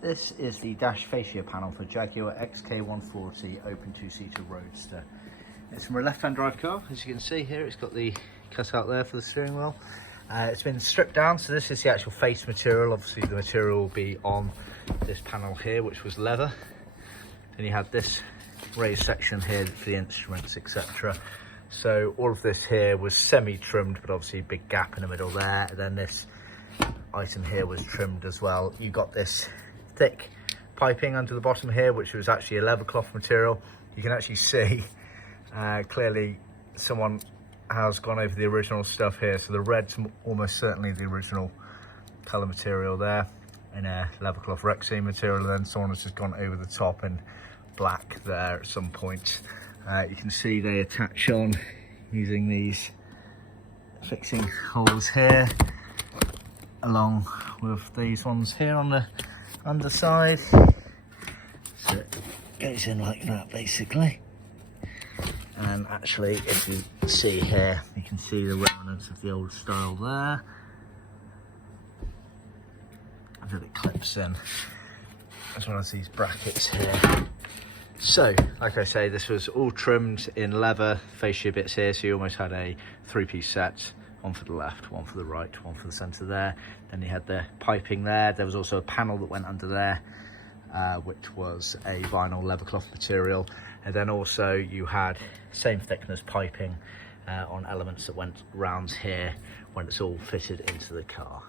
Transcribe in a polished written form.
This is the Dash Fascia Panel for Jaguar XK140 Open Two-Seater Roadster. It's from a left-hand drive car. As you can see here, it's got the cutout there for the steering wheel. It's been stripped down, so this is the actual face material. Obviously the material will be on this panel here, which was leather. Then you had this raised section here for the instruments, etc. So all of this here was semi-trimmed, but obviously a big gap in the middle there. And then this item here was trimmed as well. You got this thick piping under the bottom here, which was actually a Leathercloth material. You can actually see clearly someone has gone over the original stuff here. So the red's almost certainly the original colour material there in a Leathercloth Rexine material, and then someone has just gone over the top in black there at some point. You can see they attach on using these fixing holes here, along with these ones here on the underside. So it goes in like that basically. And actually, if you see here, you can see the remnants of the old style there that it clips in, as well as these brackets here. So, like I say, this was all trimmed in leather fascia bits here, so you almost had a three-piece set. One for the left, one for the right, one for the centre there. Then you had the piping there. There was also a panel that went under there, which was a vinyl Leathercloth material. And then also you had same thickness piping on elements that went round here when it's all fitted into the car.